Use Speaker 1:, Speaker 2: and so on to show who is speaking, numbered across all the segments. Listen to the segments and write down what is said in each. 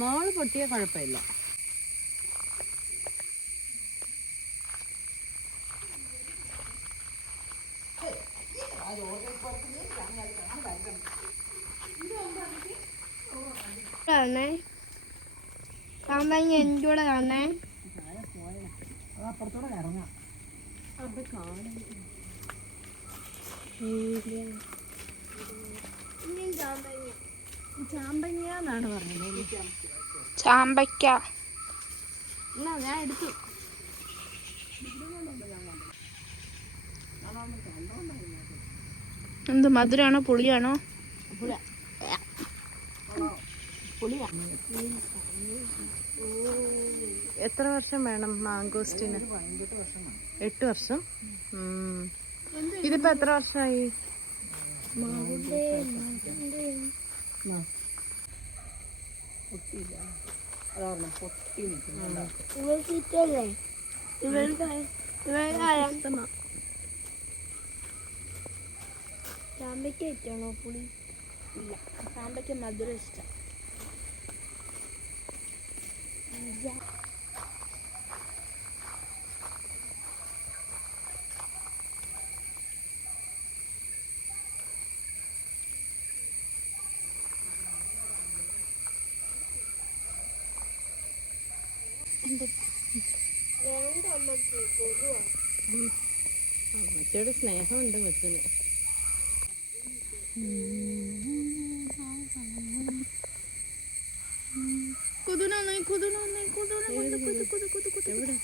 Speaker 1: മോൾ പൊട്ടിയ കുഴപ്പമില്ല.
Speaker 2: കാണേ സാമ്പാങ്ങ എന്റെ കൂടെ കാണണേ?
Speaker 1: ചാമ്പങ്ങ. എന്നാണ് പറഞ്ഞത്
Speaker 2: ചാമ്പയ്ക്ക.
Speaker 1: എന്നാ ഞാൻ എടുത്തു.
Speaker 2: എന്ത് മധുരാണോ പുളിയാണോ?
Speaker 1: പുളി. എത്ര വർഷം വേണം മാങ്കോസ്റ്റിന്? എട്ട് വർഷം. ഇതിപ്പോ എത്ര വർഷമായി?
Speaker 2: ഇവർക്കിട്ടല്ലേ ഇവർക്ക് ഇവർക്ക് ചാമ്പയ്ക്ക ഇട്ടാണോ പുളി ഇല്ല ചാമ്പയ്ക്ക മധുരം ഇഷ്ടം
Speaker 1: അമ്മച്ചോട് സ്നേഹമുണ്ട് കൊച്ചിന്
Speaker 2: കുതുനൊന്നേ കുതുനൊന്നേ കുതുന കുതു കുതു? കുതു കുതു
Speaker 1: എവിടെ?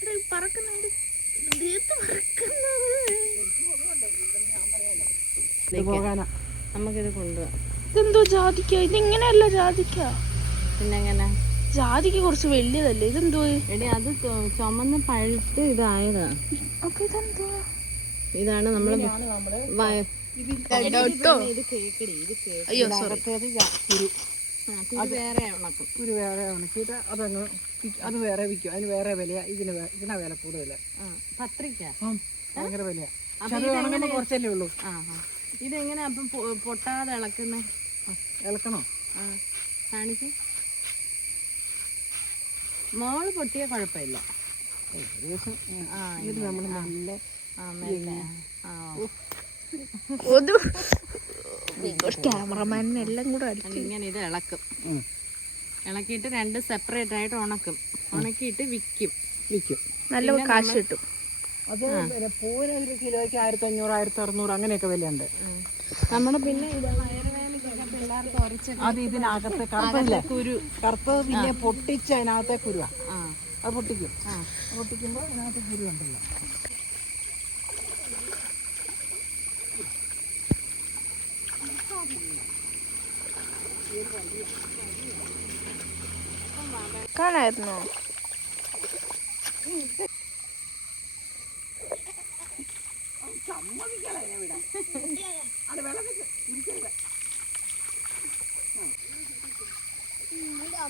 Speaker 2: എടാ, ഈ പറക്കുന്നുണ്ട്. ദേഹത്ത് പറക്കുന്നത്
Speaker 1: നിക്ക്. നമുക്കിത് കൊണ്ടുപോകാം
Speaker 2: ഇതെന്തോ ജാതിക്ക? ഇതിങ്ങനെയല്ല ജാതിക്ക?
Speaker 1: പിന്നെ എങ്ങനെ
Speaker 2: ജാതിക്ക കുറച്ച് വലിയതല്ലേ? ഇതെന്തോ?
Speaker 1: എടി അത് ചുമന്ന് പഴുത്ത് ഇതായതാ.
Speaker 2: അപ്പൊ ഇതെന്തോ?
Speaker 1: ഇതാണ് ഇത്
Speaker 2: അയ്യോ
Speaker 1: വേറെ ഉണക്കും.
Speaker 3: വേറെ ഉണക്കിയിട്ട് അതങ്ങ് അത് വേറെ വിൽക്കും അതിന് വേറെ വിലയാ ഇതിന് ഇതിനാ വില കൂടുതൽ
Speaker 1: പത്രിക്ക.
Speaker 3: ഭയങ്കര വിലയാ. ഉണങ്ങുമ്പോൾ കുറച്ചല്ലേ ഉള്ളൂ.
Speaker 1: ഇതെങ്ങനെ അപ്പം പൊട്ടാതെ ഇളക്കുന്നേ?
Speaker 3: ഇളക്കണോ?
Speaker 1: കാണിക്ക്. മോൾ പൊട്ടിയ കുഴപ്പമില്ല.
Speaker 3: ഏകദേശം ഇത് നമ്മൾ നല്ല
Speaker 2: എല്ലാം കൂടെ
Speaker 1: ഇങ്ങനെ ഇത് ഇളക്കും. ഇളക്കിയിട്ട് രണ്ട് സെപ്പറേറ്റ് ആയിട്ട് ഉണക്കും. ഉണക്കിയിട്ട് വിൽക്കും
Speaker 3: വിൽക്കും
Speaker 2: നല്ല കാശ് കിട്ടും.
Speaker 3: അത് പൂവിന് ഒരു കിലോയ്ക്ക് ആയിരത്തി അഞ്ഞൂറ് ആയിരത്തി അറുന്നൂറ് അങ്ങനെയൊക്കെ വിലയുണ്ട്.
Speaker 1: നമ്മുടെ പിന്നെ ഇത് വയറുവേദനയ്ക്കൊക്കെ പിള്ളേർക്ക് ഉരച്ച്
Speaker 3: അത് ഇതിനകത്തെ കറുപ്പില്ലേ?
Speaker 1: കുരു.
Speaker 3: കറുപ്പ് പിന്നെ പൊട്ടിച്ച് അതിനകത്തെ കുരുവാ. അത് പൊട്ടിക്കും.
Speaker 1: ആ.
Speaker 3: അത് പൊട്ടിക്കുമ്പോൾ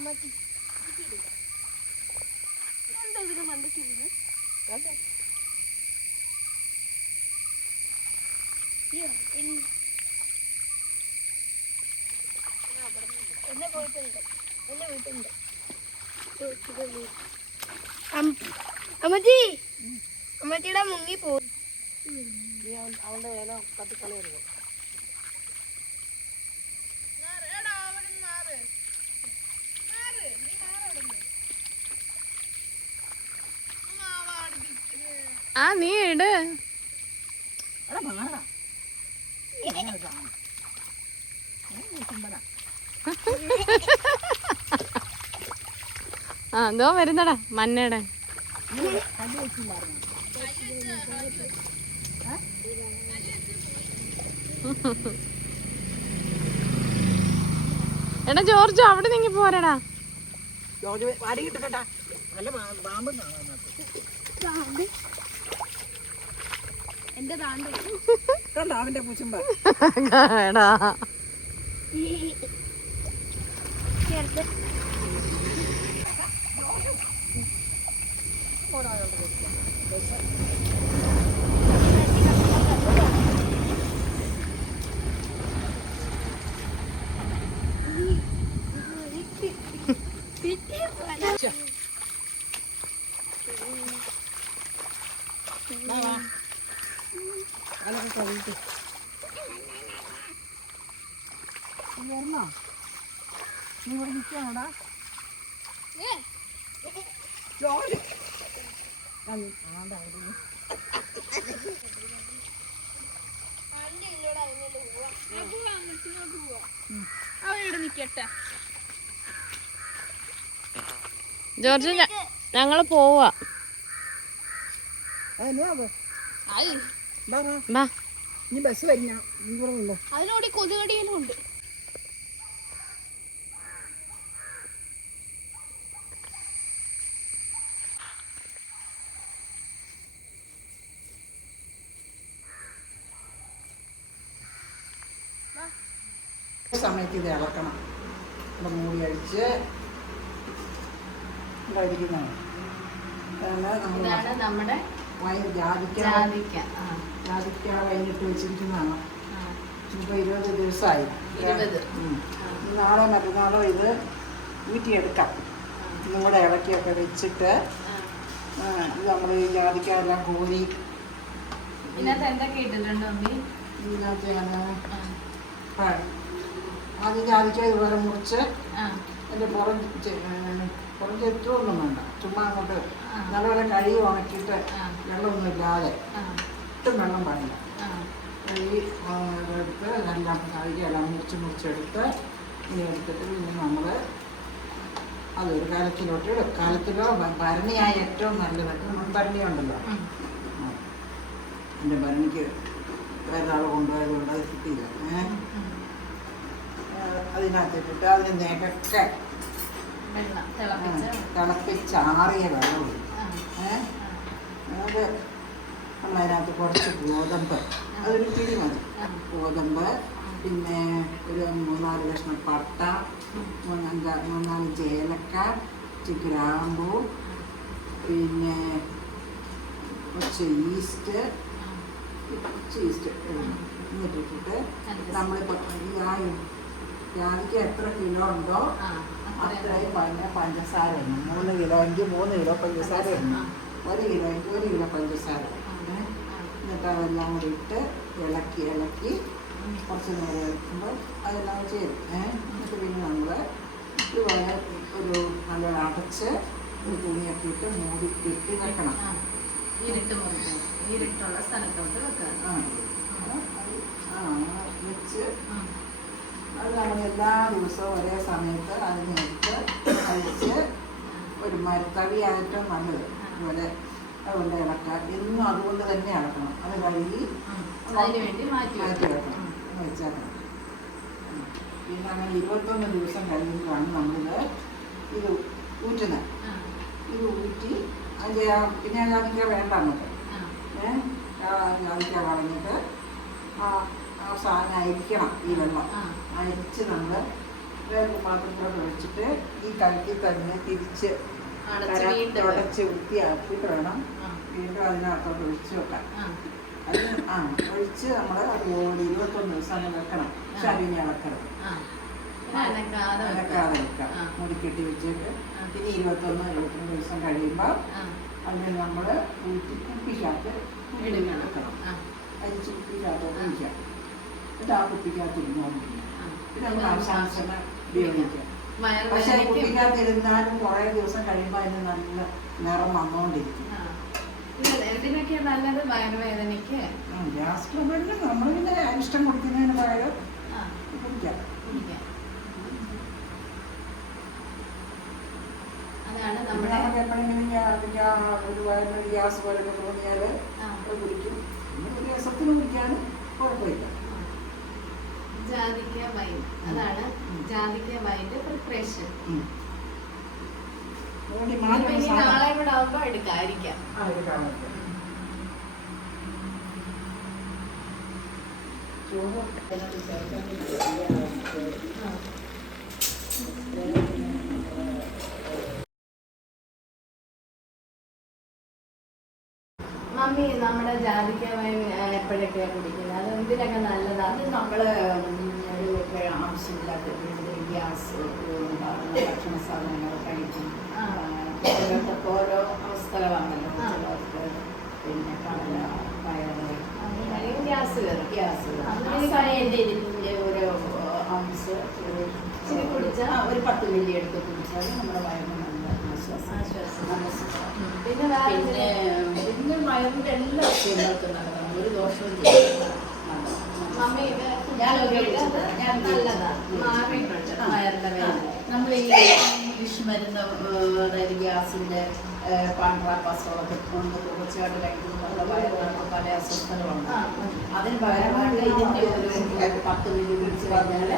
Speaker 3: അതിനകത്ത് കുരു ഉണ്ടല്ലോ
Speaker 2: കാണായിരുന്നോ എന്നെ പോയിട്ടുണ്ട്. എന്നെ വീട്ടുണ്ട് അമ്മച്ചി. അമ്മച്ചിയുടെ മുങ്ങി പോയി
Speaker 3: അവളുടെ വേല കത്തിക്കളയരുത്.
Speaker 1: ആ നീ ഇട്. ആ എന്തോ വരുന്നടാ മഞ്ഞയുടെ. എടാ ജോർജ് അവിടെ നീങ്ങി പോരടാ.
Speaker 3: ജോർജ് വാടി കിട്ടട്ടാ നല്ല പാമ്പും കാണാം അതിനകത്ത്.
Speaker 2: എന്റെ താണ്ട്
Speaker 3: കണ്ടോ അവന്റെ പൂച്ചുമ്പ?
Speaker 1: എടാ
Speaker 2: ചേർത്ത്.
Speaker 3: നീ
Speaker 1: ഞങ്ങൾ പോവാ.
Speaker 2: അതിനോട് കൊതുകടിയെല്ലാം ഉണ്ട്.
Speaker 3: സമയത്ത് ഇത് ഇളക്കണം. ഇവിടെ മൂടി അഴിച്ച് കഴിക്കുന്നതാണ് നമ്മൾ
Speaker 1: ഇതാണ് നമ്മുടെ
Speaker 3: വയർ ജാതിക്ക.
Speaker 1: ജാതിക്ക ആ,
Speaker 3: ജാതിക്ക വൈകിട്ട് വെച്ചിരിക്കുന്നതാണ്.
Speaker 1: ഇപ്പൊ
Speaker 3: ഇപ്പോൾ ഇരുപത് ദിവസമായി. നാളെ മറ്റന്നാളോ ഇത് ഊറ്റിയെടുക്കാം. ഇന്നും കൂടെ ഇളക്കിയൊക്കെ വെച്ചിട്ട് ഇത് നമ്മൾ ഈ ജാതിക്ക എല്ലാം കോരി.
Speaker 1: ഇതിനകത്ത് എന്തൊക്കെ ഇട്ടിട്ടുണ്ട്
Speaker 3: ഇതിനകത്ത് ഞാൻ
Speaker 1: ആ,
Speaker 3: വരെ ഇതുപോലെ മുറിച്ച് അതിന്റെ പുറം പുറം ചെത്തുമൊന്നും വേണ്ട ചുമ്മാ അങ്ങോട്ട്. നല്ലപോലെ കഴുകി ഉണക്കിയിട്ട്. വെള്ളമൊന്നും ഇല്ലാതെ ഒട്ടും വെള്ളം പാടില്ല. കഴുകി എടുത്ത് എല്ലാം കഴുകിയെല്ലാം മുറിച്ച് മുറിച്ചെടുത്ത് ഇനി എടുത്തിട്ട് പിന്നെ നമ്മൾ അതൊരു കാലത്തിലോട്ട് ഇടും കാലത്തിലോ ഭരണിയായ ഏറ്റവും നല്ലത് ഭരണി ഉണ്ടല്ലോ
Speaker 1: ഉം.
Speaker 3: ആ. എന്റെ ഭരണിക്ക് വേറൊരാൾ കൊണ്ടുപോയത് കൊണ്ട് അത് കിട്ടിയില്ല ഏഹ്. അതിനകത്തിട്ടിട്ട് അതിന്
Speaker 1: തിളപ്പിച്ച്
Speaker 3: തിളപ്പിച്ചാറിയ വെള്ളം അത് നമ്മളതിനകത്ത് കുറച്ച് ഗോതമ്പ് അതൊരു പിടി മതി. ഗോതമ്പ് പിന്നെ ഒരു മൂന്നാൽ കഷ്ണം പട്ട മൂന്നഞ്ചാ മൂന്നാൽ ചേലക്ക കുറച്ച് ഗ്രാമ്പു പിന്നെ കുറച്ച് ഈസ്റ്റ് കുറച്ച് ഈസ്റ്റ് എന്നിട്ടിട്ടിട്ട് നമ്മളിപ്പോൾ ഈ ആ ജാതിക്ക് എത്ര കിലോ ഉണ്ടോ
Speaker 1: അത്രയും
Speaker 3: പറഞ്ഞ പഞ്ചസാര ഇടണം മൂന്ന് കിലോ എങ്കിൽ മൂന്ന് കിലോ പഞ്ചസാര. ഇടണം ഒരു കിലോ എങ്കിൽ ഒരു കിലോ പഞ്ചസാര? എന്നിട്ട് അതെല്ലാം കൂടി ഇട്ട് ഇളക്കി ഇളക്കി കുറച്ച് നേരം വെക്കുമ്പോൾ അതെല്ലാം ഏ എന്നിട്ട് പിന്നെ നമ്മൾ ഇതുപോലെ ഒരു നല്ല അടച്ച് ഒരു തുണിയൊക്കെ ഇട്ട് മൂടി കെട്ടി വെക്കണം.
Speaker 1: ഇരുട്ട് ഇരുട്ടുള്ള സ്ഥലത്തോട്ട് വെക്കുക.
Speaker 3: ആ. വെച്ച് അത് നമ്മൾ എല്ലാ ദിവസവും ഒരേ സമയത്ത് അതിനെടുത്ത് കഴിച്ച് ഒരു മരത്തടി ആയിട്ടും നല്ലത്. അതുപോലെ അതുകൊണ്ട് ഇളക്കുക എന്നും അതുകൊണ്ട് തന്നെ ഇളക്കണം. അത് കഴുകി
Speaker 1: മാറ്റി വെക്കണം.
Speaker 3: എന്ന് വെച്ചേക്കണം. പിന്നെ അങ്ങനെ ഇരുപത്തൊന്ന് ദിവസം കഴിയുമ്പോഴാണ് നമ്മളിത് ഇത് ഊറ്റുന്നത്. ഇത് ഊറ്റി അതിന്റെ പിന്നെ ജാതിക്ക വേണ്ട നമുക്ക്. ഏഹ് ജാതിക്ക കളഞ്ഞിട്ട് ആ ആ സാധനം അരിക്കണം ഈ വെള്ളം. അരിച്ച് നമ്മൾ വേറെ പാത്രത്തിലോട്ട് ഒഴിച്ചിട്ട് ഈ കലക്കി തന്നെ തിരിച്ച് തുടച്ച് വൃത്തിയാക്കിയിട്ട് വേണം വീണ്ടും അതിനകത്തോട്ട് ഒഴിച്ച് വെക്കാൻ.
Speaker 1: ആ,
Speaker 3: അതിന് ആ ഒഴിച്ച് നമ്മൾ അതുപോലെ ഇരുപത്തൊന്ന് ദിവസം അങ്ങനെ വെക്കണം.
Speaker 1: പക്ഷെ. പിന്നെ അനക്കാതെ.
Speaker 3: വെക്കാം. മുടിക്കെട്ടി വെച്ചിട്ട്. പിന്നെ ഇരുപത്തൊന്ന് ഇരുപത്തൊന്ന് ദിവസം കഴിയുമ്പോൾ അതിന് നമ്മൾ കൂട്ടി കുപ്പിക്കകത്ത്
Speaker 1: എടുക്കണം.
Speaker 3: വെക്കണം. അരിച്ച് കുപ്പിക്കകത്തോട്ട് ഒഴിക്കാം എന്നിട്ട് ആ കുപ്പിക്കകത്ത് ഇരുന്നാൽ മതി നമ്മൾ ആവശ്യാനുസരണം ഉപയോഗിക്കാം. പക്ഷെ
Speaker 1: വയറുവേദനയ്ക്കും
Speaker 3: കുപ്പിക്കകത്ത് ഇരുന്നാലും കുറേ ദിവസം കഴിയുമ്പോൾ അതിന് നല്ല നിറം വന്നുകൊണ്ടിരിക്കും
Speaker 1: ആ. ഇത് നല്ലത്? വയറുവേദനയ്ക്ക്
Speaker 3: ഗ്യാസ് ട്രബിളിന് നമ്മൾ പിന്നെ അരിഷ്ടം കുടിക്കുന്നതിന് പകരം കുടിക്കാം.
Speaker 1: അതാണ് നമ്മുടെ
Speaker 3: എപ്പോഴെങ്കിലും ഒരു വയറിന് ഗ്യാസ് പോലൊക്കെ തോന്നിയാൽ കുടിക്കും. ഒരു രസത്തിന് കുടിക്കാനും കുഴപ്പമില്ല.
Speaker 1: ജാതിക്ക വൈൻ അതാണ്. ജാതിക്ക വൈന്റെ പ്രിപ്പറേഷൻ നാളെ ഇവിടെ ആവുമ്പോ എടുക്കാതിരിക്കാം.
Speaker 3: ചോറ്
Speaker 1: മമ്മി നമ്മുടെ ജാതിക്ക വൈൻ എപ്പോഴൊക്കെയാ കുടിക്കുന്നത്? അത് എന്തിനൊക്കെ നല്ലതാണ്
Speaker 3: അത് നമ്മൾ ഒരു ആവശ്യമില്ലാത്ത ഗ്യാസ് ഉണ്ടാകുന്ന ഭക്ഷണ സാധനങ്ങൾ കഴിക്കും. ഓരോ അവസ്ഥകളാണല്ലോ. ചിലർക്ക് പിന്നെ കടല പയറ്
Speaker 1: ഗ്യാസ് കയറും
Speaker 3: ഗ്യാസ്
Speaker 1: കുടിച്ചാൽ
Speaker 4: ഒരു പത്ത് മില്ലി എടുത്ത് കുടിച്ചാൽ നമ്മുടെ വയറിന് ആശ്വാസം
Speaker 1: പിന്നെ
Speaker 4: പിന്നെ പിന്നെ വയറിന്റെ എല്ലാ അസുഖങ്ങൾക്കും നല്ലതാണ് ഒരു ദോഷവും ചെയ്യില്ല.
Speaker 1: മമ്മി ഇത്
Speaker 4: ഞാൻ ഞാൻ നല്ലതാണ്.
Speaker 1: മാറിയിട്ടുണ്ട്
Speaker 4: ആ.
Speaker 1: വേദന
Speaker 4: നമ്മൾ ഈ ഇംഗ്ലീഷ് മരുന്ന് അതായത് ഗ്യാസിന്റെ പാൻഡ്രാപ്പാസോളൊക്കെ കൊണ്ട് തുടർച്ചയായിട്ട് കഴിക്കുമ്പോൾ വയറിനൊക്കെ പല അസ്വസ്ഥതകളുണ്ട്. അതിന് പകരമായിട്ട് ഇതിന്റെ ഒരു പത്ത് മില്ലി പിടിച്ച് കഴിഞ്ഞാൽ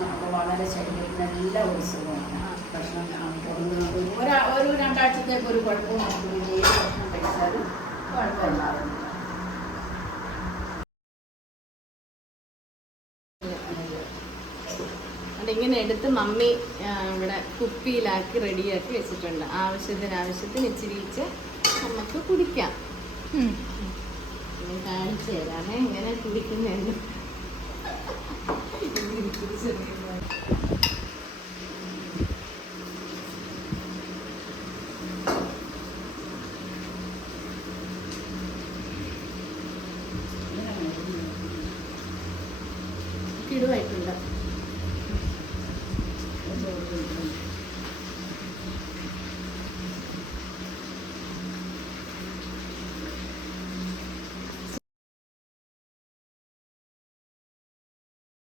Speaker 4: നമുക്ക് വളരെ ശരീരത്തിന് നല്ല ഒരു സുഖമാണ് ഭക്ഷണം ഒരു- ഒരാ രണ്ടാഴ്ചത്തേക്ക് ഒരു കുഴപ്പവും നമുക്ക് ഏത് ഭക്ഷണം കഴിച്ചാലും കുഴപ്പമില്ലായിരുന്നു
Speaker 1: അത് ഇങ്ങനെ എടുത്ത് മമ്മി ഇവിടെ കുപ്പിയിലാക്കി റെഡിയാക്കി വെച്ചിട്ടുണ്ട്. ആവശ്യത്തിന് ആവശ്യത്തിന് ഇച്ചിരി ഇച്ച് നമുക്ക് കുടിക്കാം. കാണിച്ചു തരാമേ എങ്ങനെ കുടിക്കുന്നതെന്ന് ഇച്ചിരി ചെറിയ കിടുവായിട്ടുണ്ട്